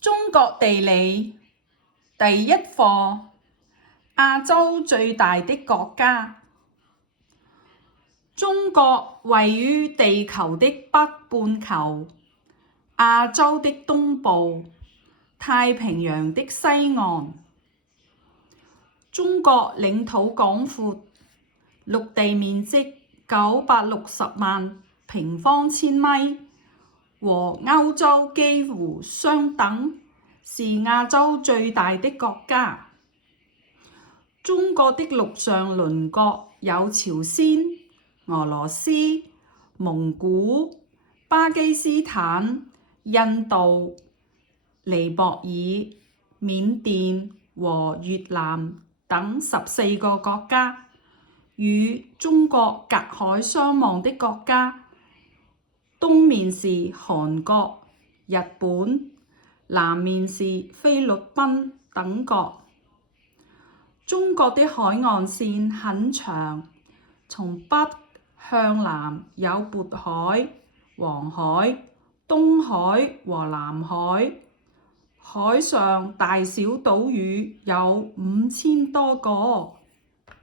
中國地理第一課：亞洲最大的國家。中國位於地球的北半球，亞洲的東部，太平洋的西岸。中國領土廣闊，陸地面積960萬平方千米，和歐洲幾乎相等，是亞洲最大的國家。中國的陸上鄰國有朝鮮、俄羅斯、蒙古、巴基斯坦、印度、尼泊爾、緬甸和越南等14個國家。與中國隔海相望的國家，東面是韓國、日本，南面是菲律賓等國。中國的海岸線很長，從北向南有渤海、黃海、東海和南海，海上大小島嶼有5000多個。